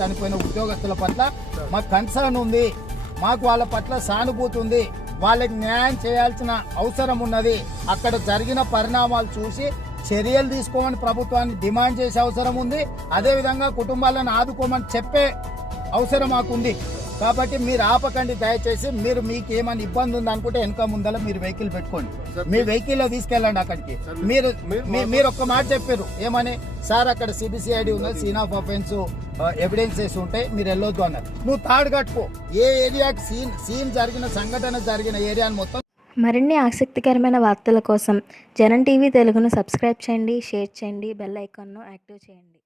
చనిపోయిన ఉద్యోగస్తుల పట్ల మాకు కన్సర్న్ ఉంది, మాకు వాళ్ళ పట్ల సానుభూతి ఉంది, వాళ్ళకి న్యాయం చేయాల్సిన అవసరం ఉన్నది. అక్కడ జరిగిన పరిణామాలు చూసి చర్యలు తీసుకోమని ప్రభుత్వాన్ని డిమాండ్ చేసే అవసరం ఉంది. అదేవిధంగా కుటుంబాలను ఆదుకోమని చెప్పే అవసరం మాకుంది. కాబట్టి మీరు ఆపకండి దయచేసి. మీకు ఏమైనా ఇబ్బంది ఉంది అనుకుంటే వెనక ముందర మీరు వెహికల్ పెట్టుకోండి, మీ వెహికల్లో తీసుకెళ్ళండి అక్కడికి. మీరు ఒక్క మాట చెప్పారు ఏమని, సార్ అక్కడ సిబిసిఐడి ఉన్నది, సీన్ ఆఫ్ అఫెన్స్ ఎవిడెన్సెస్ ఉంటాయి, మీరు వెళ్ళొద్దు అన్నారు. నువ్వు తాడు కట్టుకో, ఏ ఏరియాకి సీన్ జరిగిన సంఘటన జరిగిన ఏరియాని మొత్తం. మరిన్ని ఆసక్తికరమైన వార్తల కోసం జనం టీవీ తెలుగును సబ్స్క్రైబ్ చేయండి, షేర్ చేయండి, బెల్ ఐకాన్ను యాక్టివ్ చేయండి.